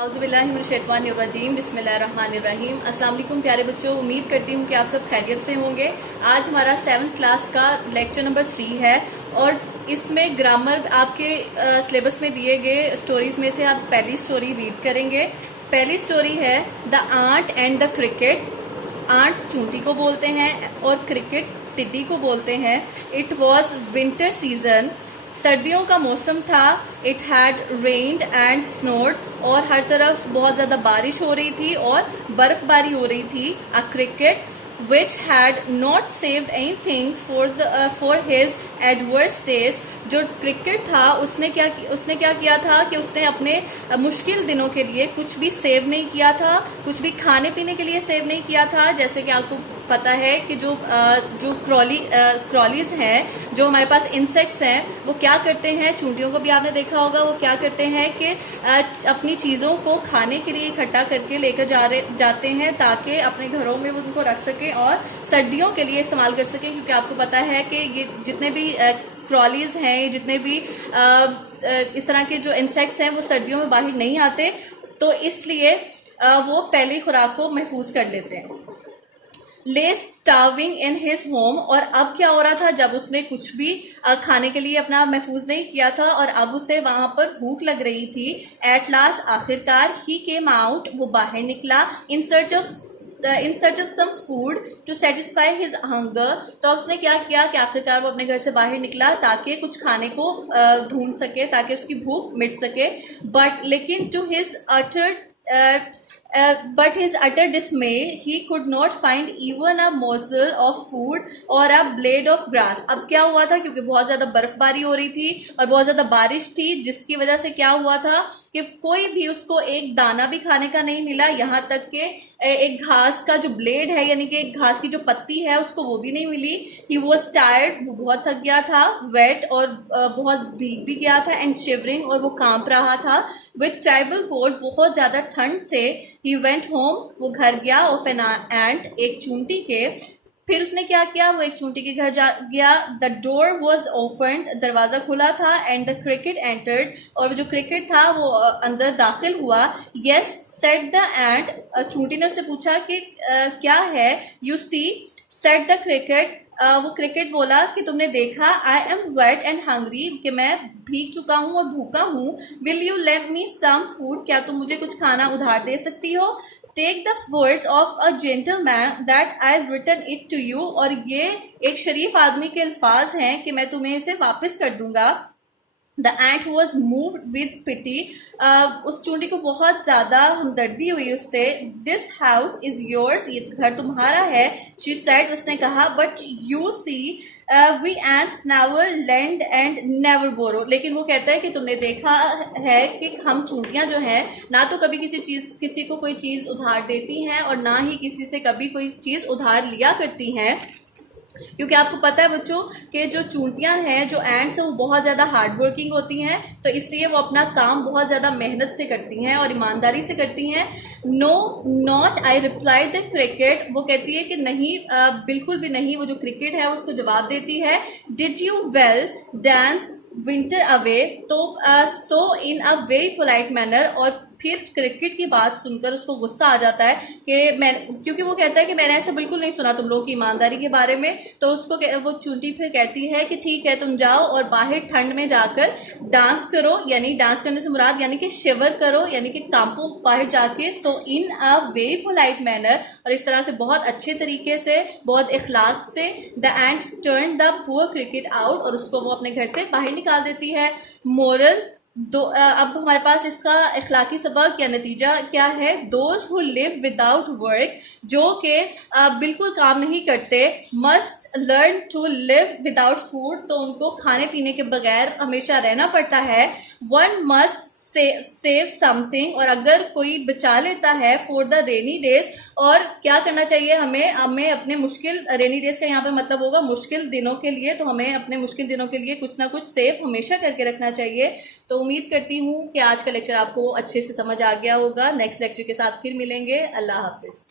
औज़ुबिल्लाहिमिनश्शैतानिर्रजीम बिस्मिल्लाहिर्रहमानिर्रहीम। अस्सलाम वालेकुम प्यारे बच्चों, उम्मीद करती हूँ कि आप सब खैरियत से होंगे। आज हमारा 7th क्लास का लेक्चर नंबर 3 है और इसमें ग्रामर आपके सिलेबस में दिए गए स्टोरीज में से आप पहली स्टोरी रीड करेंगे। पहली स्टोरी है the ant and the cricket. Ant चूंटी को बोलते हैं और क्रिकेट टिड्डी को बोलते हैं। इट वॉज विंटर सीजन, सर्दियों का मौसम था। इट हैड रेन्ड एंड स्नोड, और हर तरफ बहुत ज़्यादा बारिश हो रही थी और बर्फबारी हो रही थी। A cricket which had not saved anything for his adverse days. जो क्रिकेट था उसने क्या किया था कि उसने अपने मुश्किल दिनों के लिए कुछ भी सेव नहीं किया था, कुछ भी खाने पीने के लिए सेव नहीं किया था। जैसे कि आपको पता है कि जो क्रॉलीज हैं, जो हमारे पास इंसेक्ट्स हैं, वो क्या करते हैं, चूंटियों को भी आपने देखा होगा, वो क्या करते हैं कि अपनी चीज़ों को खाने के लिए इकट्ठा करके लेकर जाते हैं ताकि अपने घरों में वो उनको रख सकें और सर्दियों के लिए इस्तेमाल कर सकें। क्योंकि आपको पता है कि ये जितने भी क्रॉलीज हैं, जितने भी इस तरह के जो इंसेक्ट्स हैं, वो सर्दियों में बाहर नहीं आते, तो इसलिए वो पहली खुराक को महफूज कर लेते हैं। ले स्टार्विंग इन हिज होम। और अब क्या हो रहा था, जब उसने कुछ भी खाने के लिए अपना महफूज नहीं किया था और अब उसे वहां पर भूख लग रही थी। एट लास्ट, आखिरकार, ही केम आउट, वो बाहर निकला। In search of some food to satisfy his hunger. तो उसने क्या किया कि आखिरकार वो अपने घर से बाहर निकला ताकि कुछ खाने को ढूंढ सके, ताकि उसकी भूख मिट सके। लेकिन to his but his utter dismay, he could not find even a morsel of food or a blade of grass. अब क्या हुआ था, क्योंकि बहुत ज्यादा बर्फबारी हो रही थी और बहुत ज्यादा बारिश थी, जिसकी वजह से क्या हुआ था कि कोई भी उसको एक दाना भी खाने का नहीं मिला। यहाँ तक कि एक घास का जो ब्लेड है, यानी कि एक घास की जो पत्ती है, उसको वो भी नहीं मिली। He was tired, वो बहुत थक गया था। वेट, और बहुत भीग भी गया था। एंड शिवरिंग, और वो कांप रहा था। विथ ट्राइबल कोल्ड, बहुत ज्यादा ठंड से। ही वेंट होम, वो घर गया। ऑफ एन एंट, एक चूंटी के। फिर उसने क्या किया, वो एक चूंटी के घर गया। द डोर वॉज ओपन, दरवाजा खुला था। एंड द क्रिकेट एंटर्ड, और जो क्रिकेट था वो अंदर दाखिल हुआ। यस सेड द एंट, चूंटी ने उससे पूछा कि क्या है। You see said the cricket, वो क्रिकेट बोला कि तुमने देखा। I am wet and hungry, कि मैं भीग चुका हूँ और भूखा हूँ। Will you let me some food, क्या तुम मुझे कुछ खाना उधार दे सकती हो। Take the words of a gentleman that I return it to you, और ये एक शरीफ आदमी के अल्फाज हैं कि मैं तुम्हें इसे वापस कर दूंगा। The ant was moved with pity, उस चूंटी को बहुत ज्यादा हमदर्दी हुई उससे। दिस हाउस इज योर्स, ये घर तुम्हारा है। शी सेड, उसने कहा। But you see we ants never lend and never borrow, लेकिन वो कहता है कि तुमने देखा है कि हम चूंटियां जो हैं, ना तो कभी किसी को कोई चीज उधार देती हैं और ना ही किसी से कभी कोई चीज उधार लिया करती हैं। क्योंकि आपको पता है बच्चों कि जो चूंटियां हैं, जो एंड्स हैं, वो बहुत ज्यादा हार्ड वर्किंग होती हैं, तो इसलिए वो अपना काम बहुत ज्यादा मेहनत से करती हैं और ईमानदारी से करती हैं। No not, I replied the cricket, वो कहती है कि नहीं, बिल्कुल भी नहीं। वो जो क्रिकेट है उसको जवाब देती है। Did you well dance winter away, तो सो इन अ वेरी पोलाइट मैनर। और फिर क्रिकेट की बात सुनकर उसको गुस्सा आ जाता है कि क्योंकि वो कहता है कि मैंने ऐसा बिल्कुल नहीं सुना तुम लोगों की ईमानदारी के बारे में। तो उसको वो चूंटी फिर कहती है कि ठीक है, तुम जाओ और बाहर ठंड में जाकर डांस करो, यानी डांस करने से मुराद यानी कि शिवर करो, यानी कि कांपो बाहर जाके। सो इन अ वेरी पोलाइट मैनर, और इस तरह से बहुत अच्छे तरीके से, बहुत इखलाक से। The ant turn the poor cricket out, और उसको वो अपने घर से बाहर निकाल देती है। मोरल, अब हमारे पास इसका इखलाकी सबक या नतीजा क्या है। Those who live without work, जो कि बिल्कुल काम नहीं करते, must learn to live without food, तो उनको खाने पीने के बगैर हमेशा रहना पड़ता है। वन मस्ट सेव समथिंग, और अगर कोई बचा लेता है फॉर द रेनी डेज, और क्या करना चाहिए हमें अपने मुश्किल, रेनी डेज का यहाँ पे मतलब होगा मुश्किल दिनों के लिए, तो हमें अपने मुश्किल दिनों के लिए कुछ ना कुछ सेव हमेशा करके रखना चाहिए। तो उम्मीद करती हूँ कि आज का लेक्चर आपको अच्छे से समझ आ गया होगा। नेक्स्ट लेक्चर के साथ फिर मिलेंगे। अल्लाह हाफिज।